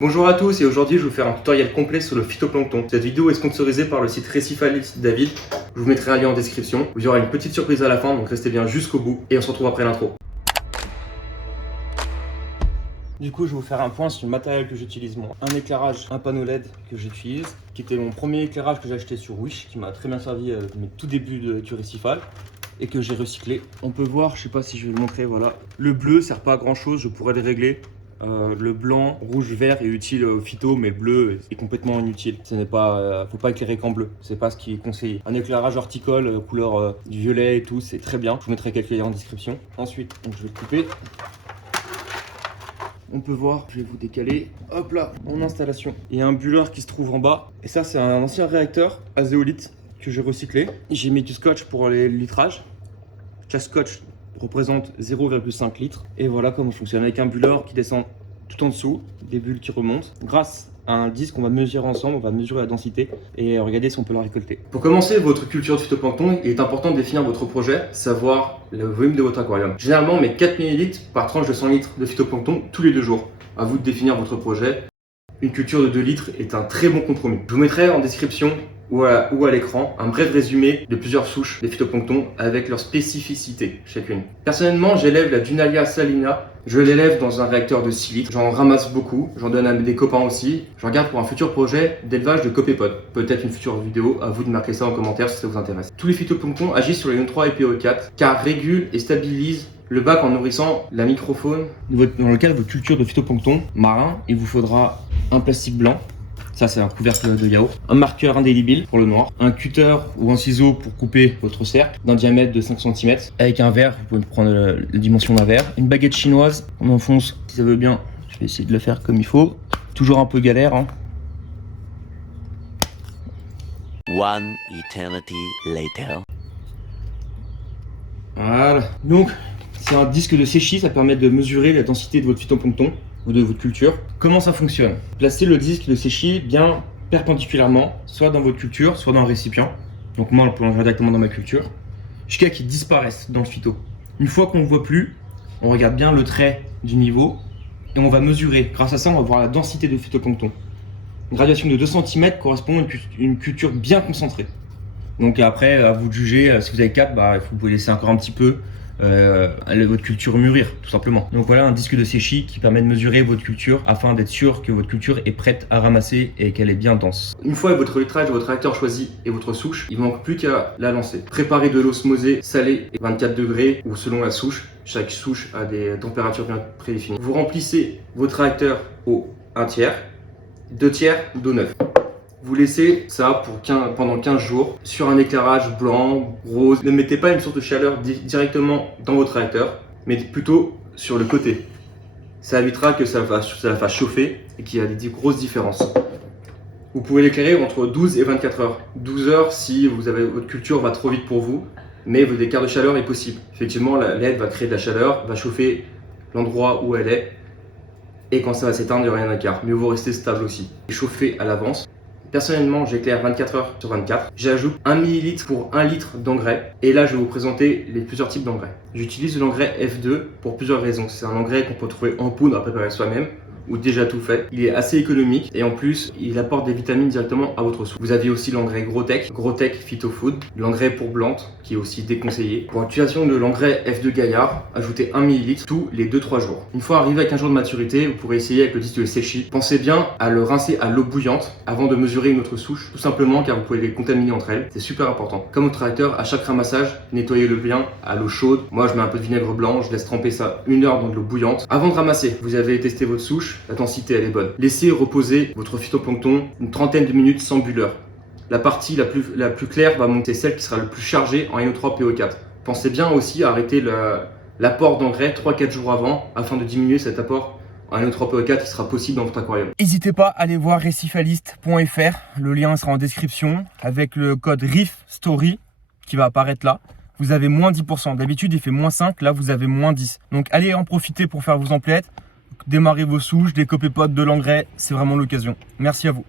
Bonjour à tous et aujourd'hui je vais vous faire un tutoriel complet sur le phytoplancton. Cette vidéo est sponsorisée par le site Récifalis David. Je vous mettrai un lien en description. Il y aura une petite surprise à la fin, donc restez bien jusqu'au bout et on se retrouve après l'intro. Du coup je vais vous faire un point sur le matériel que j'utilise moi. Un éclairage, un panneau LED que j'utilise, qui était mon premier éclairage que j'ai acheté sur Wish, qui m'a très bien servi à mes tout débuts du récifal et que j'ai recyclé. On peut voir, je sais pas si je vais le montrer, voilà. Le bleu sert pas à grand chose, je pourrais le régler. Le blanc, rouge, vert est utile au phyto, mais le bleu est complètement inutile. Ce n'est pas, faut pas éclairer qu'en bleu, c'est pas ce qui est conseillé. Un éclairage horticole, couleur du violet et tout, c'est très bien. Je vous mettrai quelques liens en description. Ensuite, donc je vais le couper. On peut voir, je vais vous décaler, hop là, en installation. Il y a un bulleur qui se trouve en bas. Et ça, c'est un ancien réacteur à zéolite que j'ai recyclé. J'ai mis du scotch pour les litrages. Chaque scotch représente 0,5 litres. Et voilà comment ça fonctionne, avec un bulleur qui descend tout en dessous, des bulles qui remontent. Grâce à un disque, on va mesurer ensemble, on va mesurer la densité et regarder si on peut la récolter. Pour commencer votre culture de phytoplancton, il est important de définir votre projet, savoir le volume de votre aquarium. Généralement, on met 4 ml par tranche de 100 litres de phytoplancton tous les 2 jours. À vous de définir votre projet. Une culture de 2 litres est un très bon compromis. Je vous mettrai en description ou à l'écran un bref résumé de plusieurs souches des phytoplanctons avec leurs spécificités chacune. Personnellement, j'élève la Dunalia salina. Je l'élève dans un réacteur de 6 litres. J'en ramasse beaucoup, j'en donne à des copains aussi. Je regarde pour un futur projet d'élevage de copépodes. Peut-être une future vidéo, à vous de marquer ça en commentaire si ça vous intéresse. Tous les phytoplanctons agissent sur les NO3 et PO4 car régulent et stabilisent le bac en nourrissant la microfaune. Dans le cadre de votre culture de phytoplancton marin, il vous faudra un plastique blanc. Ça, c'est un couvercle de yaourt. Un marqueur indélébile pour le noir. Un cutter ou un ciseau pour couper votre cercle d'un diamètre de 5 cm. Avec un verre, vous pouvez prendre la dimension d'un verre. Une baguette chinoise, on enfonce si ça veut bien. Je vais essayer de le faire comme il faut. Toujours un peu galère, hein. One eternity later. Voilà. Donc, c'est un disque de séchis, ça permet de mesurer la densité de votre phytoplancton ou de votre culture. Comment ça fonctionne? Placez le disque de séchis bien perpendiculairement, soit dans votre culture, soit dans le récipient. Donc moi, on le plonge directement dans ma culture, jusqu'à qu'il disparaisse dans le phyto. Une fois qu'on ne le voit plus, on regarde bien le trait du niveau et on va mesurer. Grâce à ça, on va voir la densité de phytoplancton. Une graduation de 2 cm correspond à une culture bien concentrée. Donc après, à vous de juger, si vous avez 4, vous pouvez laisser encore un petit peu votre culture mûrir, tout simplement. Donc voilà un disque de séchis qui permet de mesurer votre culture afin d'être sûr que votre culture est prête à ramasser et qu'elle est bien dense. Une fois votre litrage, votre réacteur choisi et votre souche, il ne manque plus qu'à la lancer. Préparez de l'osmosée salée et 24 degrés ou selon la souche. Chaque souche a des températures bien prédéfinies. Vous remplissez votre réacteur au 1 tiers, 2 tiers d'eau neuve. Vous laissez ça pendant 15 jours sur un éclairage blanc, rose. Ne mettez pas une source de chaleur directement dans votre réacteur, mais plutôt sur le côté. Ça évitera que ça la fasse chauffer et qu'il y a des grosses différences. Vous pouvez l'éclairer entre 12 et 24 heures. 12 heures si votre culture va trop vite pour vous, mais votre écart de chaleur est possible. Effectivement, la LED va créer de la chaleur, va chauffer l'endroit où elle est, et quand ça va s'éteindre, il n'y aura rien d'écart. Mais vous restez stable aussi. Chauffer à l'avance. Personnellement, j'éclaire 24 heures sur 24. J'ajoute 1 ml pour 1 litre d'engrais. Et là, je vais vous présenter plusieurs types d'engrais. J'utilise l'engrais F2 pour plusieurs raisons. C'est un engrais qu'on peut trouver en poudre à préparer soi-même ou déjà tout fait. Il est assez économique et en plus, il apporte des vitamines directement à votre souche. Vous avez aussi l'engrais Grotech Phytofood, l'engrais pour plantes qui est aussi déconseillé. Pour l'utilisation de l'engrais F2 Gaillard, ajoutez 1 ml tous les 2-3 jours. Une fois arrivé à 15 jours de maturité, vous pourrez essayer avec le disque de séchis. Pensez bien à le rincer à l'eau bouillante avant de mesurer une autre souche, tout simplement car vous pouvez les contaminer entre elles. C'est super important. Comme au tracteur, à chaque ramassage, nettoyez-le bien à l'eau chaude. Moi, je mets un peu de vinaigre blanc, je laisse tremper ça 1 heure dans de l'eau bouillante. Avant de ramasser, vous avez testé votre souche. La densité elle est bonne. Laissez reposer votre phytoplancton une trentaine de minutes sans bulleur. La partie la plus claire va monter celle qui sera le plus chargée en NO3 PO4. Pensez bien aussi à arrêter l'apport d'engrais 3-4 jours avant afin de diminuer cet apport en NO3 PO4 qui sera possible dans votre aquarium. N'hésitez pas à aller voir récifaliste.fr, le lien sera en description avec le code RIFSTORY qui va apparaître là. Vous avez moins 10%. D'habitude il fait moins 5, là vous avez moins 10. Donc allez en profiter pour faire vos emplettes. Démarrez vos souches, des copépodes, de l'engrais, c'est vraiment l'occasion. Merci à vous.